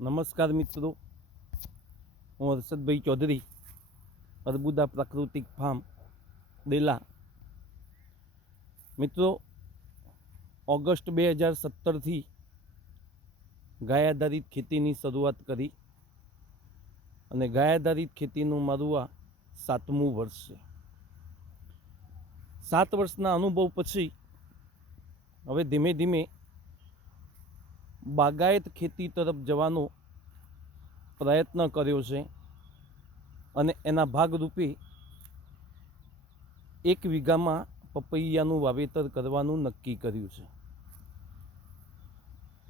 નમસ્કાર મિત્રો, હું હર્ષદભાઈ ચૌધરી, અર્બુદા પ્રાકૃતિક ફાર્મ દેલા. મિત્રો, ઓગસ્ટ 2017થી ગાય આધારિત ખેતીની શરૂઆત કરી અને ગાય આધારિત ખેતીનું મારું આ 7મું વર્ષ છે. 7 વર્ષના અનુભવ પછી હવે ધીમે ધીમે બાગાયત ખેતી તરફ જવાનો પ્રયત્ન કર્યો છે અને એના ભાગરૂપે 1 વીઘામાં પપૈયાનું વાવેતર કરવાનું નક્કી કર્યું છે.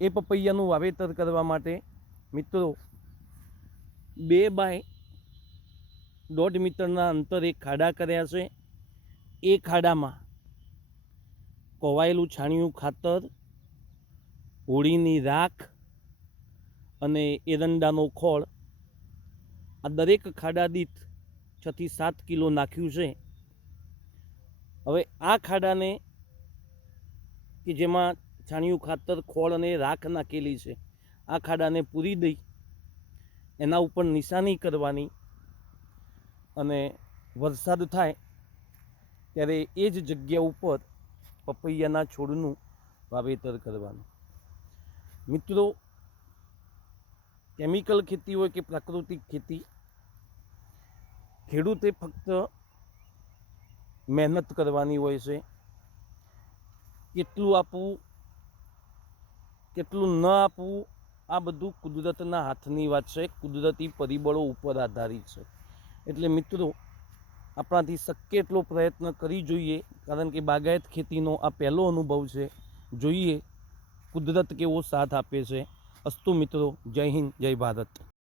એ પપૈયાનું વાવેતર કરવા માટે મિત્રો 2 બાય 1.5 મીટરના અંતરે ખાડા કર્યા છે. એ ખાડામાં કોવાયેલું છાણિયું ખાતર, હોળીની રાખ અને એરંડાનો ખોળ આ દરેક ખાડા દીઠ 6 થી 7 કિલો નાખ્યું છે. હવે આ ખાડાને કે જેમાં છાણિયું ખાતર, ખોળ અને રાખ નાખેલી છે, આ ખાડાને પૂરી દઈ એના ઉપર નિશાની કરવાની અને વરસાદ થાય ત્યારે એ જ જગ્યા ઉપર પપૈયાના છોડનું વાવેતર કરવાનું. મિત્રો, કેમિકલ ખેતી હોય કે પ્રાકૃતિક ખેતી, ખેડૂતે ફક્ત મહેનત કરવાની હોય છે. કેટલું આપવું, કેટલું ન આપવું, આ બધું કુદરતના હાથની વાત છે, કુદરતી પરિબળો ઉપર આધારિત છે. એટલે મિત્રો, આપણાથી શક્ય એટલો પ્રયત્ન કરી જોઈએ, કારણ કે બાગાયત ખેતીનો આ પહેલો અનુભવ છે. જોઈએ કુદરત કેવો સાથ આપે છે. અસ્તુ મિત્રો, જય હિન્દ, જય ભારત.